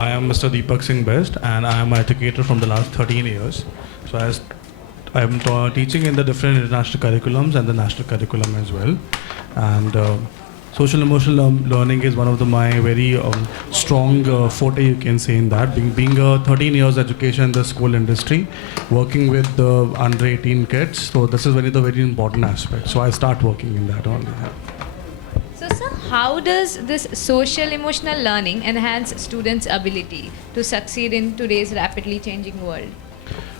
I am Mr. Deepak Singh Bisht, and I am an educator from the last 13 years. So I am teaching in the different international curriculums and the national curriculum as well. And social emotional learning is one of my very strong forte, you can say, in that. Being a 13 years education in the school industry, working with the under 18 kids. So this is the very important aspect. So I start working in that only. So, sir, how does this social emotional learning enhance students' ability to succeed in today's rapidly changing world?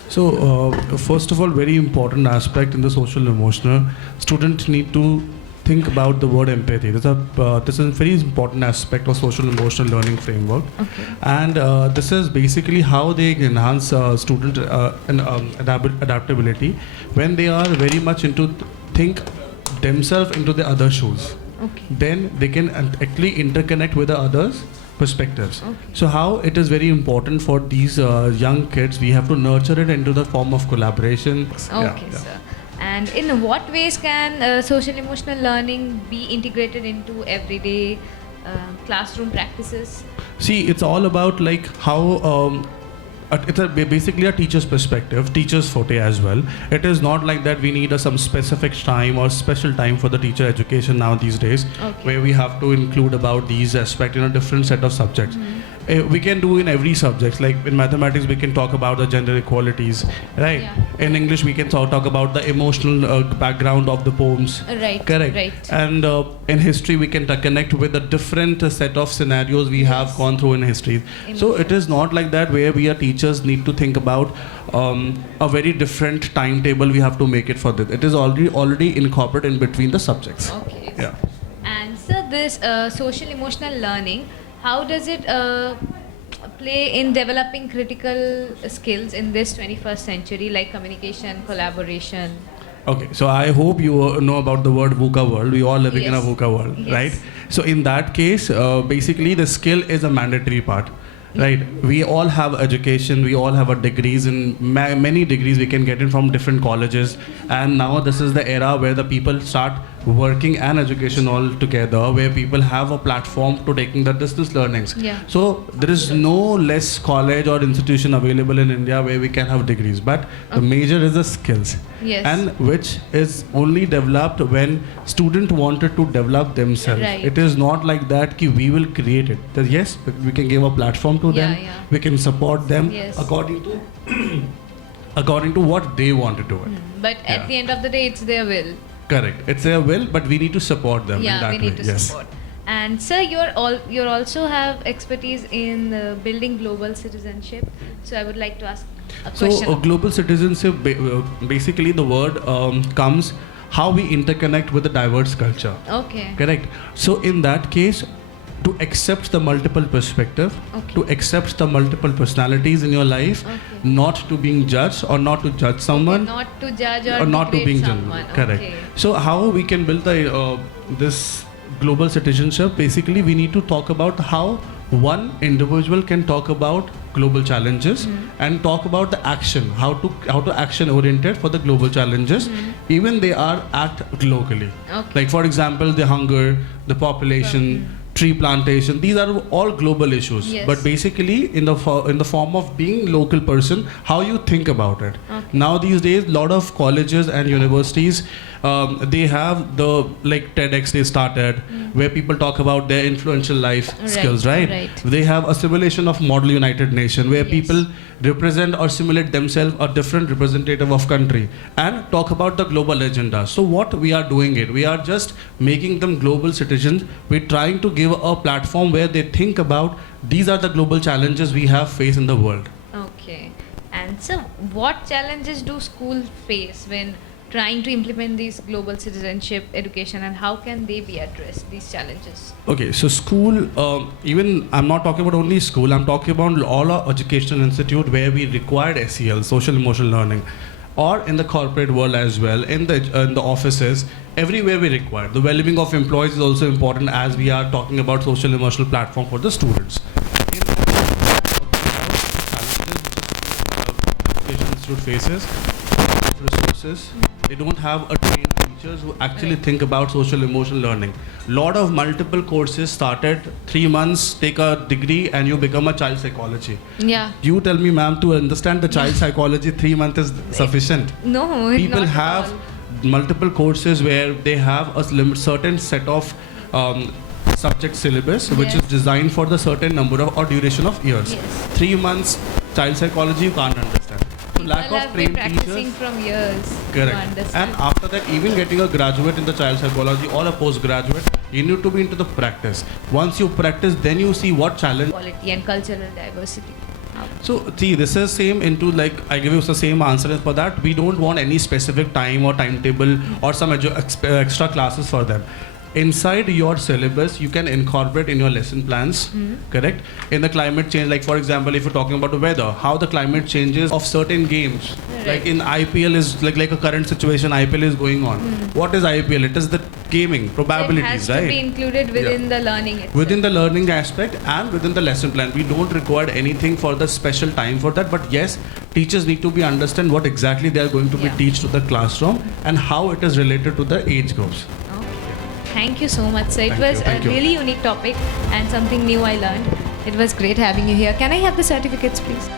So, first of all, very important aspect in the social emotional, students need to think about the word empathy. This is a very important aspect of social emotional learning framework. Okay. And this is basically how they enhance student adaptability when they are very much into think themselves into the other shoes. Okay. Then they can actually interconnect with the others' perspectives. Okay. So how it is very important for these young kids, we have to nurture it into the form of collaboration. Okay, sir. And in what ways can social emotional learning be integrated into everyday classroom practices? See, it's all about like how it's basically a teacher's perspective, teacher's forte as well. It is not like that we need some specific time or special time for the teacher education now these days, Okay. where we have to include about these aspects in a different set of subjects. We can do in every subject. Like in mathematics, we can talk about the gender equalities, right? Yeah. In English, we can talk about the emotional background of the poems. Right. Correct. Right. And in history, we can connect with a different set of scenarios we have gone through in history. So it is not like that where we are teachers need to think about a very different timetable we have to make it for this. It is already incorporated in between the subjects. Okay. Yeah. And sir, this social emotional learning, how does it play in developing critical skills in this 21st century, like communication, collaboration? Okay, so I hope you know about the word VUCA world. We all living in a Yes. VUCA world, Yes. right? So in that case, basically the skill is a mandatory part, right? We all have education, we all have a degrees, and many degrees we can get in from different colleges. And now this is the era where the people start working and education all together, where people have a platform to taking the distance learnings. Yeah. So there is no less college or institution available in India where we can have degrees, but the major is the skills. Yes. And which is only developed when student wanted to develop themselves. Right. It is not like that ki we will create it. That yes, we can give a platform to them. Yeah. We can support them Yes. according to what they want to do it. But at the end of the day, it's their will. Correct. It's their will, but we need to support them in Yeah, that we need way. to Yes. support. And sir, you're also have expertise in building global citizenship. So I would like to ask a So question. global citizenship, basically the word comes how we interconnect with the diverse culture. Okay. Correct. So in that case, to accept the multiple perspective, Okay. to accept the multiple personalities in your life, Okay. not to being judged or not to judge someone, Not to judge or not to degrade being someone. judged. Correct. Okay. So how we can build the this global citizenship? Basically, we need to talk about how one individual can talk about global challenges and talk about the action, how to action oriented for the global challenges, even they are at locally. Okay. Like for example, the hunger, the population, tree plantation, these are all global issues. Yes. But basically in the form of being local person, how you think about it. Okay. Now these days, lot of colleges and universities, they have the like TEDx they started, where people talk about their influential life skills, right? Right. They have a simulation of model United Nation, where Yes. people represent or simulate themselves a different representative of country and talk about the global agenda. So what we are doing it, we are just making them global citizens. We're trying to give a platform where they think about these are the global challenges we have faced in the world. Okay. And so, what challenges do schools face when trying to implement these global citizenship education, and how can they be addressed, these challenges? Okay, so school, even I'm not talking about only school, I'm talking about all our educational institute where we required SEL, social emotional learning, or in the corporate world as well, in the offices, everywhere we require. The well-being of employees is also important as we are talking about social emotional platform for the students. In that, challenges which education institute faces, resources, they don't have a trained teacher teachers who actually think about social emotional learning. Lot of multiple courses started 3 months, take a degree and you become a child psychology. Yeah. You tell me, ma'am, to understand the child psychology, 3 months is sufficient. No, People not have at all. multiple courses where they have a certain set of subject syllabus which is designed for the certain number of or duration of years. Yes. 3 months child psychology you can't understand. So lack People of have been trained practicing teachers. from years to Correct. understand. And after that, even getting a graduate in the child psychology or a postgraduate, you need to be into the practice. Once you practice, then you see what challenge. Quality and cultural diversity. So, see, this is same into like, I give you the same answer for that. We don't want any specific time or timetable or some extra classes for them. Inside your syllabus, you can incorporate in your lesson plans, correct? In the climate change, like for example, if you're talking about the weather, how the climate changes of certain games. Right. Like in IPL is like a current situation, IPL is going on. What is IPL? It is the gaming, probabilities, So it has right? to be included within the learning itself. Within the learning aspect and within the lesson plan. We don't require anything for the special time for that, but yes, teachers need to be understand what exactly they are going to be teach to the classroom and how it is related to the age groups. Thank you so much, sir. It Thank was you, thank a you. really unique topic and something new I learned. It was great having you here. Can I have the certificates, please?